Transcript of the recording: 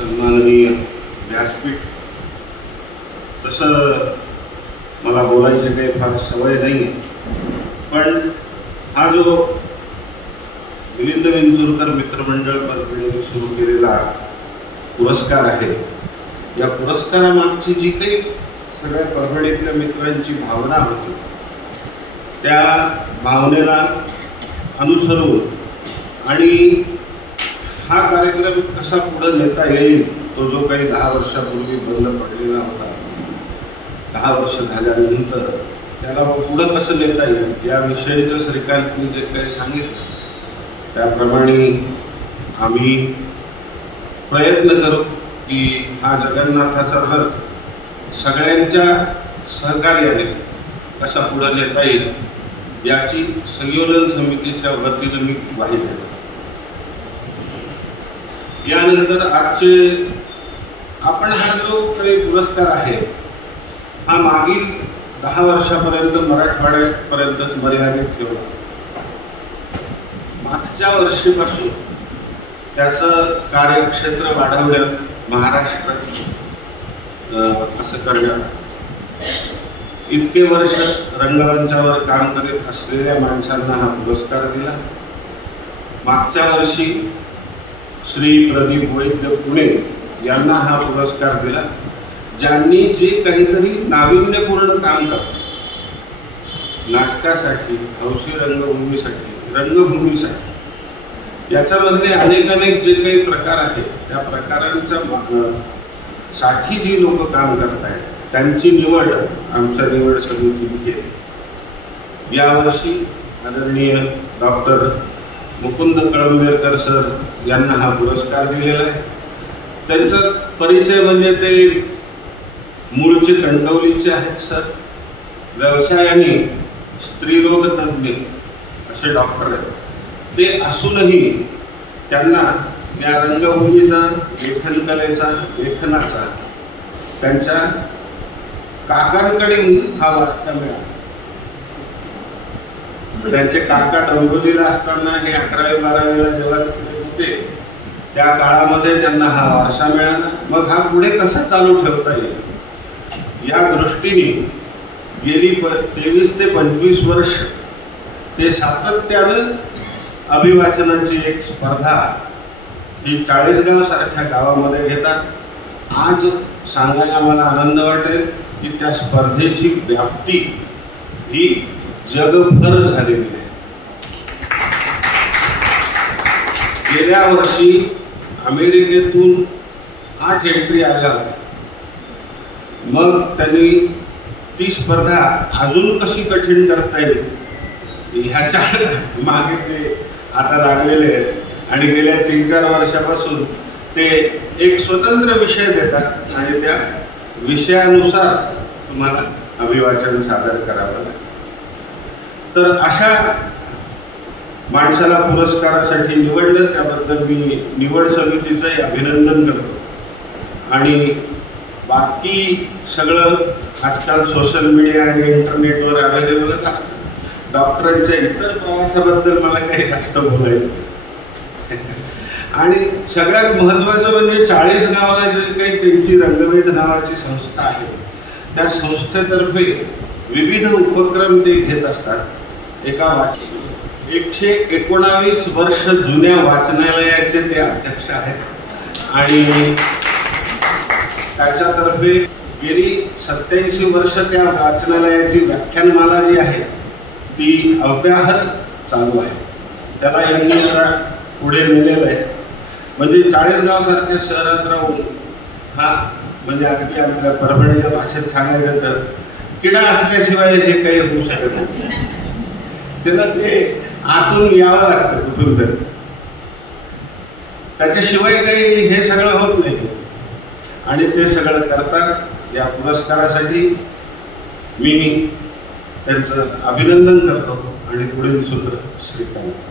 सन्माननीय व्यासपीठ, तसं मला बोलायची काही फार सवय नाही, पण हा जो मिलिंद विंचुरकर मित्रमंडळ परभणीने सुरू केलेला पुरस्कार आहे, या पुरस्कारामागची जी काही सगळ्या परभणीतल्या मित्रांची भावना होती, त्या भावनेला अनुसरून आणि हा कार्यक्रम कसा पुढे नेता येईल, तो जो काही 10 वर्षापूर्वी बंद पडलेला होता, 10 वर्ष झाल्यानंतर त्याला पुढे कसं नेता येईल या विषयीचं श्रीकांतनी जे काही सांगितलं त्याप्रमाणे आम्ही प्रयत्न करू की हा जगन्नाथाचा रथ सगळ्यांच्या सहकार्याने कसा पुढे नेता येईल याची संयोजन समितीच्या वतीने मी ग्वाही देतो। यानंतर आजचे आपण हा जो काही पुरस्कार आहे हा मागील 10 वर्षापर्यंत मराठवाड्यापर्यंतच मर्यादित ठेवला। मागच्या वर्षीपासून त्याचं कार्यक्षेत्र वाढवण्यात महाराष्ट्रात असं करण्यात इतके वर्ष रंगमंचावर काम करीत असलेल्या माणसांना हा पुरस्कार दिला। मागच्या वर्षी श्री प्रदीप वैद्य पुणे यांना हा पुरस्कार दिला, ज्यांनी जे काहीतरी नाविन्यपूर्ण काम करतात नाटकासाठी, हौशी रंगभूमीसाठी, याच्यामधले अनेक जे काही प्रकार आहेत त्या प्रकारांच्या साठी जी लोक काम करत आहेत त्यांची निवड आमच्या निवड समितीने केली। यावर्षी आदरणीय डॉक्टर मुकुंद कळंबेकर सर यांना हा पुरस्कार दिलेला आहे। त्यांचा परिचय म्हणजे ते मूळचे कणकवलीचे आहेत सर, व्यवसायाने स्त्रीरोग तज्ञ असे डॉक्टर आहेत। ते असूनही त्यांना या रंगभूमीचा, लेखनकलेचा, लेखनाचा त्यांच्या काकांकडे हा वारसा मिळाला। त्यांचे काका डोंबिवलीला असताना हे 11वी-12वीला जेव्हा होते त्या काळामध्ये त्यांना हा वारसा मिळाला। मग हा पुढे कसा चालू ठेवता येईल या दृष्टीने गेली 23 ते 25 वर्ष ते सातत्यानं अभिवाचनाची एक स्पर्धा ही चाळीसगाव सारख्या गावामध्ये घेतात। आज सांगायला मला आनंद वाटेल की त्या स्पर्धेची व्याप्ती ही जगभर झालेली आहे। गेल्या वर्षी अमेरिकेतून 8 एंट्री आल्या होत्या। मग त्यांनी ती स्पर्धा अजून कशी कठीण करता येईल ह्याच्या मागे ते आता लागलेले आहेत आणि गेल्या 3-4 वर्षापासून ते एक स्वतंत्र विषय देतात आणि त्या विषयानुसार तुम्हाला अभिवाचन सादर करावं लागतं। तर अशा माणसाला पुरस्कारासाठी निवडलं त्याबद्दल मी निवड समितीचंही अभिनंदन करतो। आणि बाकी सगळं आजकाल सोशल मीडिया आणि इंटरनेटवर अवेलेबलच असतं। डॉक्टरांच्या इतर प्रवासाबद्दल मला काही जास्त बोलायचं आणि सगळ्यात महत्त्वाचं म्हणजे 40 गावाला जे काही त्यांची रंगवेद नावाची संस्था आहे त्या संस्थेतर्फे विविध उपक्रम ते घेत असतात। एका 119 वर्ष जुन्या वाचनालयाचे ते अध्यक्ष आहेत आणि त्याच्यातर्फे गेली 87 वर्ष त्या वाचनालयाची व्याख्यानमाला जी आहे ती अव्याहत चालू आहे। त्याला यांनी जरा पुढे नेलेलं आहे। म्हणजे 40 गाव सारख्या शहरात राहून हा म्हणजे अगदी आपल्या परभणीच्या भाषेत सांगायचं तर किडा असल्याशिवाय हे काही होऊ शकत नाही। त्याला ते आतून यावं लागतं कुठून तरी, त्याच्याशिवाय काही हे सगळं होत नाही आणि ते सगळं करतात। या पुरस्कारासाठी मी त्यांचं अभिनंदन करतो आणि पुढील सूत्र श्रीकांत।